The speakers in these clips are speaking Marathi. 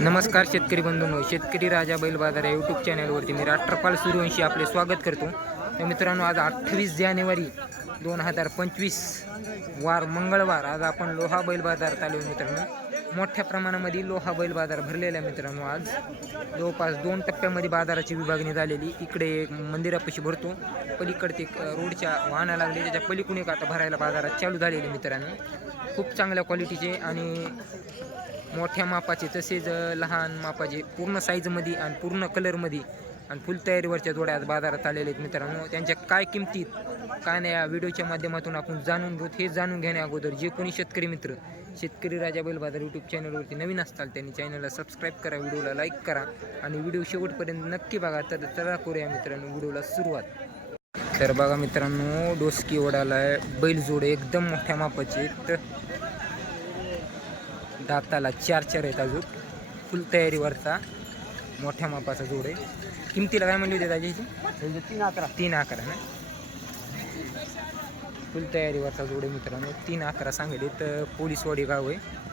नमस्कार शेतकरी बंधूंनो शेतकरी राजा बैल बाजार या यूट्यूब चॅनलवरती मी राष्ट्रपाल सूर्यवंशी आपले स्वागत करतो. तर मित्रांनो आज अठ्ठावीस जानेवारी दोन हजार पंचवीस वार मंगळवार. आज आपण लोहा बैल बाजारात आलो मित्रांनो. मोठ्या प्रमाणामध्ये लोहा बैल बाजार भरलेला आहे मित्रांनो आज. जवळपास दोन टप्प्यामध्ये बाजाराची विभागणी झालेली. इकडे एक मंदिरापाशी भरतो. पलीकडते एक रोडच्या वाहना लागले. त्याच्या पलीकडून एक आता भरायला बाजारात चालू झालेले मित्रांनो. खूप चांगल्या क्वालिटीचे आणि मोठ्या मापाचे तसेच लहान मापाचे पूर्ण साईजमध्ये आणि पूर्ण कलरमध्ये आणि फुल तयारीवरच्या जोड्या आज बाजारात आलेल्या आहेत मित्रांनो. त्यांच्या काय किमतीत काय नाही या व्हिडिओच्या माध्यमातून आपण जाणून घेऊ. हे जाणून घेण्या अगोदर जे कोणी शेतकरी मित्र शेतकरी राजा बैल बाजार यूट्यूब चॅनलवरती नवीन असताल त्यांनी चॅनलला सबस्क्राईब करा व्हिडिओला लाईक करा आणि व्हिडिओ शेवटपर्यंत नक्की बघा. तर चला करूया मित्रांनो व्हिडिओला सुरुवात. तर बघा मित्रांनो डोसकी ओढाला आहे बैल जोडे एकदम मोठ्या मापाचे तर दाताला चार चार आहेत अजून. फुल तयारीवरचा मोठ्या मापाचा जोड आहे. किमतीला काय म्हणली होती दाजी तीन अकरा. तीन अकरा ना? फुल तयारीवरचा जोड आहे मित्रांनो. तीन अकरा सांगले तर पोलीसवाडी गाव आहे.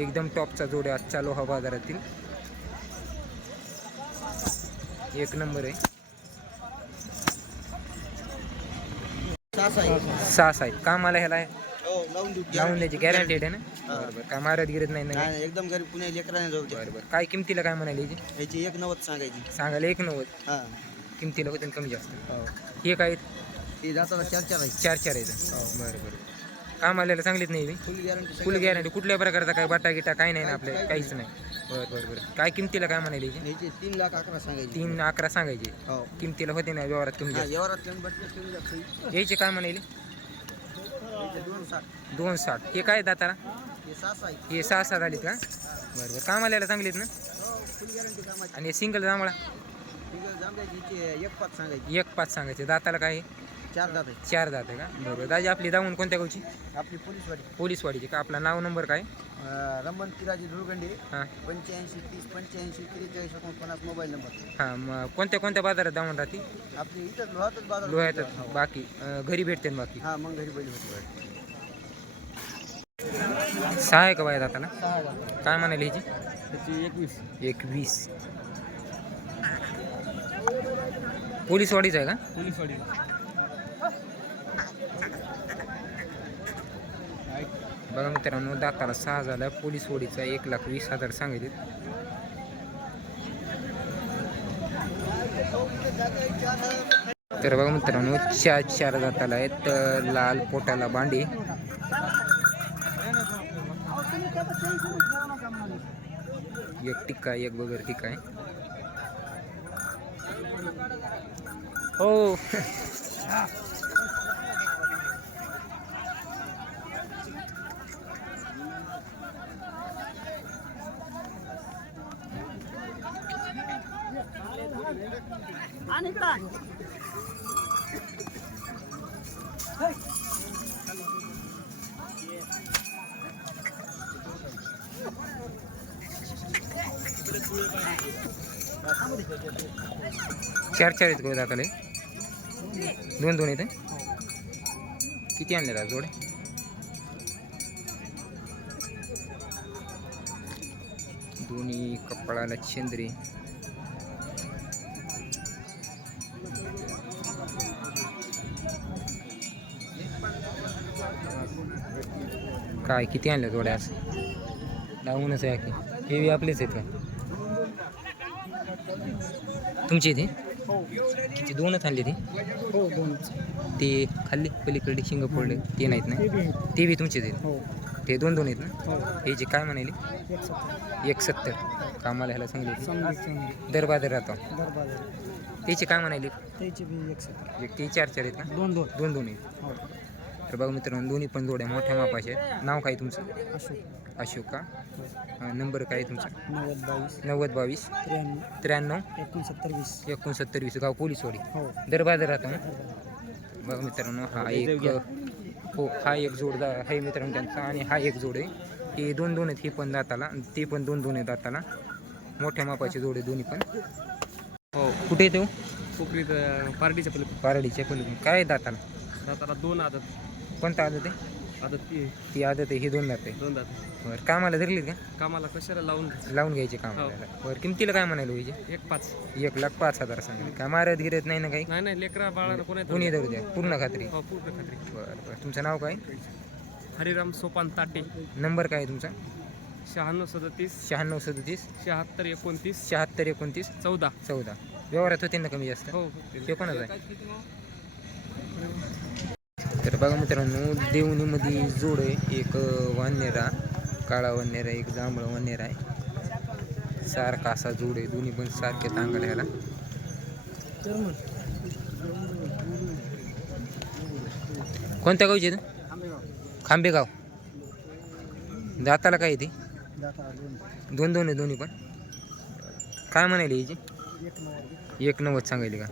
एकदम टॉपचा जोड आहे आजच्या लोहा बाजारातील. एक नंबर आहे. सहा आहे. सहा आहेत कामाला ह्याला आहे लावून द्यायची गॅरंटेड आहे ना? हा. बरोबर काय मारत गिरत नाही ना नाही नाही, एकदम गरीब पुणे लेकराने जाऊ बरोबर काय किमतीला काय म्हणाली याची? याची एक नव्वद सांगायची. सांगायला एक नव्वद. हा. किमतीला होते कमी जास्त. हो. हे काय? ती जाताना चार चार आहे चार चार आहेत. बरं बरं. काम आलेलं सांगितलं नाही मी फुल गॅरंटी फुल गॅरंटी कुठल्या प्रकारचा काय बाटा गिटा काय नाही ना आपल्या काहीच नाही. बरं बरं बरं. काय किमतीला काय म्हणाली याची? याची तीन लाख अकरा सांगायची. तीन अकरा सांगायचे. हो. किमतीला होते ना व्यवहारात कमी हा जास्त. व्यवहारात कमी बसले कमी जास्त. यायचे काय म्हणाले? दोन साठ. हे काय दाताला हे सहा सहा झालीत का? बरं बरं काम आलेलं चांगलीत ना? हो आणि सिंगल जांभळा? एक पाच सांगायची. एक पाच सांगायचे दाताला काय? चार दात आहे चार दात आहे का? बरोबर. दाजी आपली दावून कोणत्या गावची? आपली पोलीसवाडी. पोलीसवाडीची. का आपला नाव नंबर काय? रमण किराजी धुळगंडे हां. पंच्याऐंशी तीस पंच्याऐंशी त्रेचाळीस एकोणपन्नास मोबाईल नंबर. हां मग कोणत्या कोणत्या बाजारात दावून राहते? आपली इथं लोहातच बाजार लोह्यातच हो. बाकी अं, घरी भेटते ना बाकी? हा मग घरी बैल होती सहा आहे का सहा हजार काय म्हणाली ह्याची त्याची एकवीस. एकवीस. पोलीसवाडीच आहे का? पोलीसवाडी. बघा मित्रांनो दाताला सहा झाला. पोलीसवाडीचा एक लाख वीस हजार सांगितले. तर बघा मित्रांनो चार चार दाताला आहेत. लाल पोटाला बांडे एक टिक्का एक बगर टिक्का आहे. हो. चार चार आहेत का दाखले दोन दोन येते. किती आणले का जोडे? दोन्ही कपाळाला चंद्री काय किती आणल्या जोड्या आज? लावूनच आहे की. हे बी आपलेच आहेत का तुमची इथे किती दोनच आणली ती? हो दोन ते खाल्ली पलीकडे शिंग फोडले ते नाहीत ना? ते बी तुमचेच आहेत? हो. ते दोन दोन आहेत ना? हो. हे जे काय म्हणाले एक सत्तर. कामाला ह्याला सांगले चांगली चांगली दर बाजार राहतो. त्याचे काय म्हणाले त्याची बी एक सत्तर. एक ते चार चार आहेत ना? दोन दोन. दोन दोन आहेत. हो. तर बघा मित्रांनो दोन्ही पण जोड्या मोठ्या मापाचे आहेत नाव काय तुमचं? अशोक. अशोक का? अं, नंबर काय आहे तुमचा? नव्वद बावीस. नव्वद बावीस. त्र्याण्णव. त्र्याण्णव. एकोणसत्तर वीस. एकोणसत्तर वीस. गाव पोलीसवाडी हो. दर बाजार राहतो ना बघा मित्रांनो हा एक हो हा एक जोड दा- आहे मित्रांनो त्यांचा आणि हा एक जोड आहे. हे दोन दोन आहेत हे पण दाताला आणि ते पण दोन दोन आहेत दाताला. मोठ्या मापाचे जोड आहे दोन्ही पण. हो कुठे येतो कोकरीत पार्टीच्या पहिले पारडीच्या पलीकडून काय आहे दाताला? दाताला दोन आदत. कोणता आलं ते आता ती ती आदत आहे ही दोन दात आहे. दोन दात बरं कामाला धरलीत का? कामाला कशाला लावून घ्यायचं? लावून घ्यायचे कामाला. बरं किमतीला काय म्हणायला पाहिजे एक पाच. एक लाख पाच हजार सांगितले काय मारत गिरत नाही ना काही? नाही नाही लेकरा बाळाला कोण कुणी धरू द्या. पूर्ण खात्री. हो पूर्ण खात्री. बरं बरं. तुमचं नाव काय? हरिराम सोपान ताटे. नंबर काय आहे तुमचा? शहाण्णव सदतीस. शहाण्णव सदतीस. शहात्तर एकोणतीस. शहात्तर एकोणतीस. चौदा. चौदा. व्यवहारात होते ना कमी जास्त? हो ते कोणाचं आहे? तर बघा मित्रांनो देवणीमध्ये जोड आहे. एक वानेरा काळा वानेरा एक जांभळा वानेरा आहे. सारखा असा जोड आहे. दोन्ही पण सारखे तांगड ह्याला. कोणत्या गावचे खांबेगाव. दाताला काय येते दोन दोन आहे दोन्ही पण. काय म्हणायला याची? एक नव्वद सांगायली का?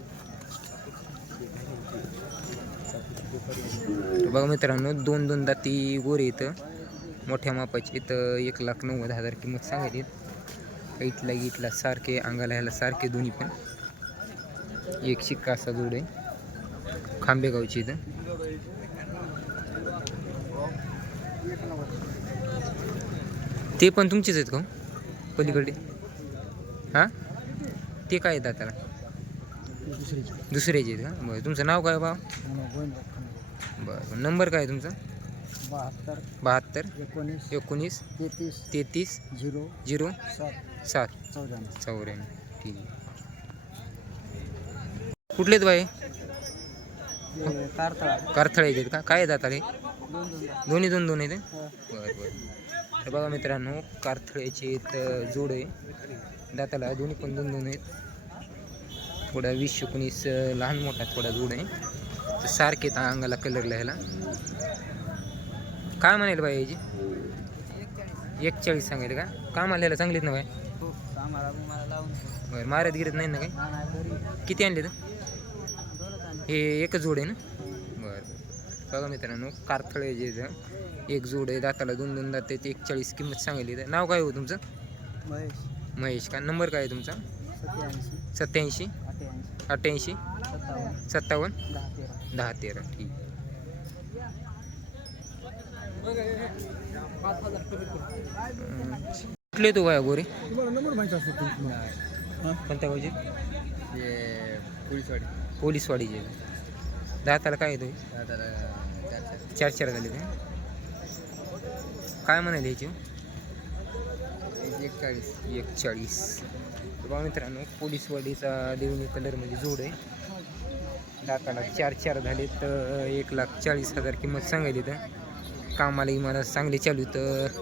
बघा मित्रांनो दोन दोन दाती गोरे इथं. मोठ्या मापाचे. इथं एक लाख नव्वद हजार किंमत सांगायची. इटला इटला सारखे अंगाला ह्याला सारखे दोन्ही पण. एक शिक्का असा जोड आहे. खांबेगावची इथं. ते पण तुमचेच आहेत का हो? पलीकडे. हां? ते काय आहेत त्याला दुसरीची दुसऱ्याचे आहेत का? बरं तुमचं नाव काय बा बरं. बरं नंबर काय आहे तुमचा? बहात्तर. बहात्तर. एकोणीस. एकोणीस. तेहतीस. तेहतीस. झिरो. झिरो. सात. सात. चौऱ्याण्णव. चौऱ्याण्णव. ठीक आहे. कुठलेत बाई? हे कारतळा कारथळे आहेत का? काय येतात आले दोन दोन. दा दोन्ही दोन दोन आहेत हा. बरं बरं. तर बघा मित्रांनो कारथळ्याचे जोड आहे. दाताला दोन्ही पण दोन दोन आहेत. थोडा वीस एकोणीस लहान मोठा थोडा जोड आहे. तर सारखे आहेत अंगाला कलरला ह्याला काय म्हणाल बाई याची एकचाळीस सांगायला का? कामाला ह्याला चांगलीत ना लावून बरं मारत गिरत नाही ना काही? किती आणले तर हे एकच जोड आहे ना? बरं बघा मित्रांनो कारथळे जे एक जोड आहे दाताला दोन दोन दात आहेत एकचाळीस किंमत सांगितली तर नाव काय हो तुमचं? महेश. महेश का? नंबर काय आहे तुमचा? सत्याऐंशी. अठ्ठ्याऐंशी? सत्तावन्न? दहा तेरा दहा ठीक. कुठले तू काय गोरे? कोणत्या गावचे हे पोलीसवाडी. पोलीसवाडीचे. दाताला काय येतो चार चार. झाले ते काय म्हणाले याची एकचाळीस. एकचाळीस. बघा मित्रांनो पोलीसवाडीचा देवणी कलरमध्ये जोड आहे. लाखाला चार चार झाले तर एक लाख चाळीस हजार किंमत सांगायली तर कामाला इमारत चांगली चालू तर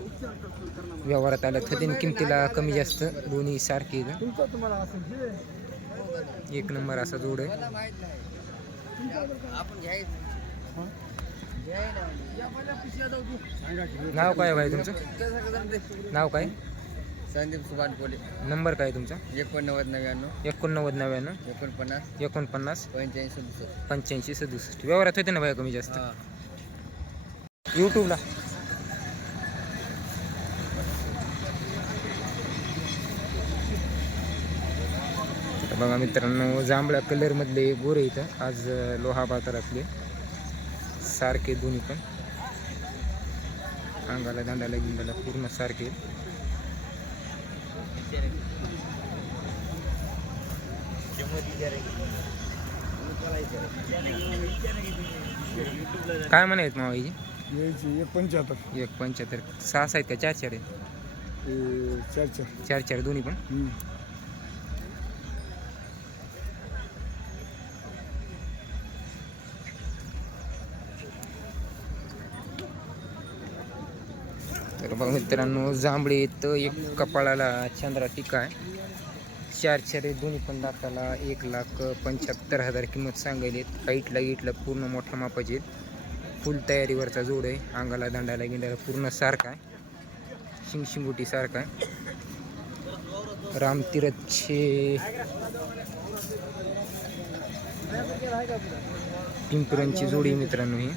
व्यवहारात आलं थतीन किमतीला कमी जास्त दोन्ही सारखे एक नंबर असा जोड आहे. नाव काय भाई तुमचं? नाव काय? संदीप सुभाष बोले. नंबर काय तुमचा? एकोणनव्वद नव्याण्णव. एकोणनव्वद नव्याण्णव. एकोणपन्नास. एकोणपन्नास. पंच्याऐंशी सदुसष्ट. पंच्याऐंशी सदुसष्ट. व्यवहारात होते ना भाई कमी जास्त? हां. यूट्यूबला बघा मित्रांनो जांभळ्या कलरमधले गोरे इथं आज लोहा बाजारातले. सारखे दोन्ही पण. अंगाला दांडाला गिंडाला पूर्ण सारखे काय म्हणायचं मावाजी यायची एक पंच्याहत्तर. एक पंच्याहत्तर. सहा आहेत का चार चार आहे चार चार. चार चार दोन्ही पण? बघा मित्रांनो जांभळे तर एक कपाळाला चंद्रा टिका आहे. चार चार दोन्ही पण दाताला एक लाख पंच्याहत्तर हजार किंमत सांगायली हाईटला गिटला पूर्ण मोठ्या मापाचे आहेत. फुल तयारीवरचा जोड आहे. अंगाला दांडाला गिंडाला पूर्ण सारखा आहे. शिंगशिंगुटी सारखा आहे. रामतीरथचे पिंपरांची जोडी मित्रांनो ही.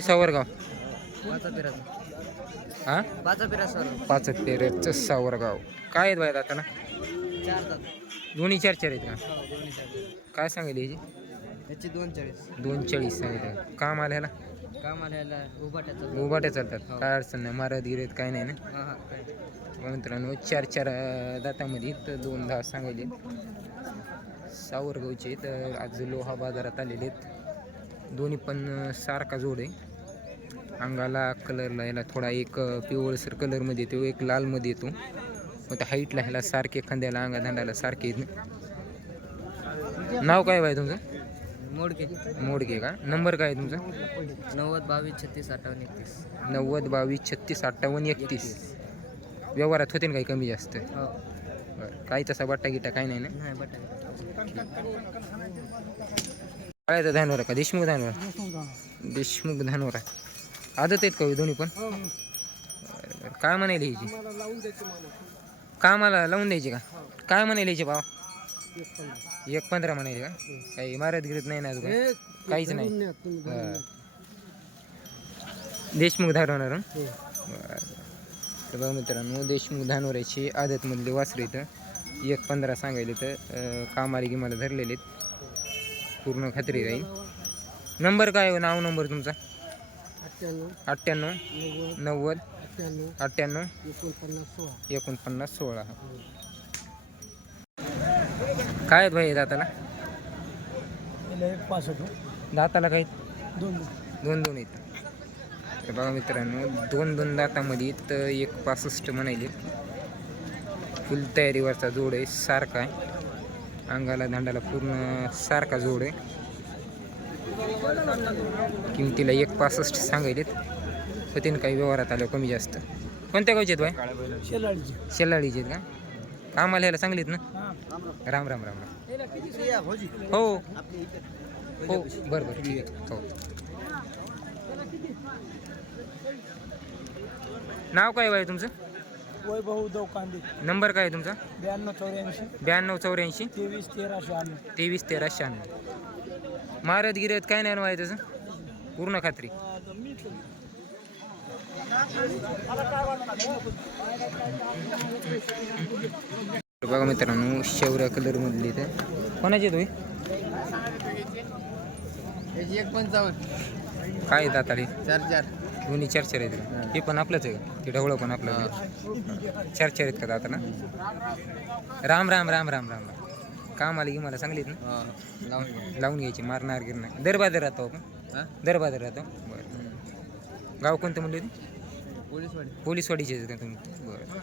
सावरगाव. पाचा हा? तेरचं सावरगाव. काय आहेत बाय दाताला चार दात दोन्ही चार चार आहेत का. काय सांगेल याची याची दोन चाळीस दोन चाळीस सांगितलं. काम आल्याला उभाट्या चालतात. काय अडचण नाही. मारत गिरत काय नाही ना? मित्रांनो चार चार दातामध्ये तर दोन दहा सांगायचे. सावरगावचे तर आज लोहा बाजारात आलेले आहेत. दोन्ही पण सारखा जोड आहे. अंगाला कलरला याला थोडा एक पिवळसर कलरमध्ये येतो एक लालमध्ये येतो. मग त्या हाईटला ह्याला सारखे खांद्याला अंगा दांडाला सारखे आहेत. नाव काय बाय तुमचं? मोडके. मोडके का? नंबर काय आहे तुमचा? नव्वद बावीस छत्तीस अठ्ठावन्न एकतीस. नव्वद बावीस छत्तीस अठ्ठावन्न एकतीस. व्यवहारात होते ना काही कमी जास्त? हो. बरं काही तसा बट्टा गिट्टा काही नाही ना? नाही बटाटा काळ्याचा का? देशमुख धानवरा? देशमुख धानवरा. आदत आहेत का हो दोन्ही पण? बरं, बरं. काय म्हणायला ह्याची कामाला लावून द्यायची का? काय म्हणायला ह्याचे भाव? एक पंधरा. म्हणायचे का? काही इमारत गिरत नाही ना अजून? काहीच नाही. देशमुख ना? बरं. तर बघा मित्रांनो देशमुख धानवऱ्याची आदतमधले वासरे इथं. एक पंधरा सांगायले तर अं, कामाला गिमाला धरलेले आहेत. पूर्ण खात्री राहील. नंबर काय आहे? नाव नंबर तुमचा? अठ्ठ्याण्णव नव्वद अठ्ठ्याण्णव एकोणपन्नास सोळा. एकोणपन्नास सोळा काय आहेत भाई दाताला? पासष्ट. दाताला काय दोन. दोन दोन आहेत. तर बघा मित्रांनो दोन दोन दातामध्ये तर एक पासष्ट म्हणायले. फुल तयारीवरचा जोड आहे सारखा आहे. अंगाला दांडाला पूर्ण सारखा जोड आहे. किमतीला एक पासष्ट सांगायलेत. होतीन काही व्यवहारात आलं कमी जास्त. कोणत्या गावचे आहेत बाय? शेलाडीचे आहेत का? कामाला यायला सांगलीत ना? राम राम राम राम. हो. हो बरं बरं. ठीक आहे. हो. नाव काय आहे तुमचं? वैभव उद्धव कांदे नंबर काय आहे तुमचा? ब्याण्णव चौऱ्याऐंशी. ब्याण्णव चौऱ्याऐंशी. तेवीस तेरा शहाण्णव तेवीस तेरा शहाण्णव मारत गिरत काय नाही व्हाय त्याचं पूर्ण खात्री. बघा मित्रांनो शेवऱ्या कलर मधली ते कोणाचे तुम्ही एक पंचावन्न. काय आताले चार चार. दोन्ही चार चार आहेत का? ते पण आपलंच आहे का? ते ढवळं पण आपलं. चार चार आहेत का आता ना? राम राम राम राम राम. राम काम आली की मला सांगलीत ना? लावून घ्यायची मारणार गिरणार. दर बाजार राहतो आपण. दर बाजार राहतो. बरं. गाव कोणतं म्हणलं होते पोलीसवाडी. पोलीसवाडीचे आहेत का तुम्ही? बरं.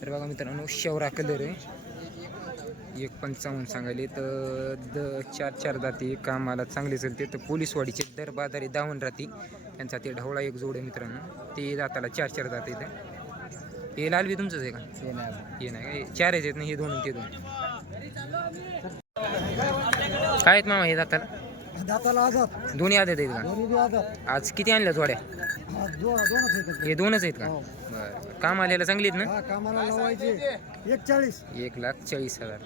तर बघा मित्रांनो शेवरा कलर आहे. एक पंचावन्न सांगायले तर द चार चार जाती कामाला चांगले चालते तर पोलीसवाडीचे दर बाजारी दावून राहते. त्यांचा ते ढवळा एक जोड आहे मित्रांनो. ते जाताला चार चार जाते इथे. हे लाल बी तुमचंच आहे का? हे नाही. का? चार आहेत ना हे दोन ते दोन काय आहेत मामा हे जाताला दाताला आजात. दोन्ही आदत आहेत का? दोन्ही आजात. आज किती आणल्या जोड्या दोनच हे दोनच आहेत का? हो. बरं. काम आलेला चांगली आहेत ना? हा कामाला लावायचे. एक चाळीस. एक लाख चाळीस हजार.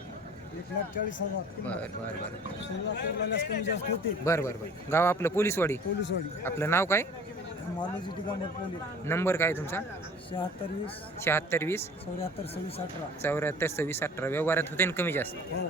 एक लाख चाळीस हजार बर बर बर. सोळा सोळालाच कमी जास्त होते. बर बर बर. गाव आपलं पोलीसवाडी. पोलीसवाडी. आपलं नाव काय? मालोजी दिगंबर पोलीस. नंबर काय तुमचा? शहात्तर वीस. शहात्तर वीस. चौऱ्याहत्तर सव्वीस अठरा. चौऱ्याहत्तर सव्वीस अठरा. व्यवहारात होते ना कमी जास्त? हो.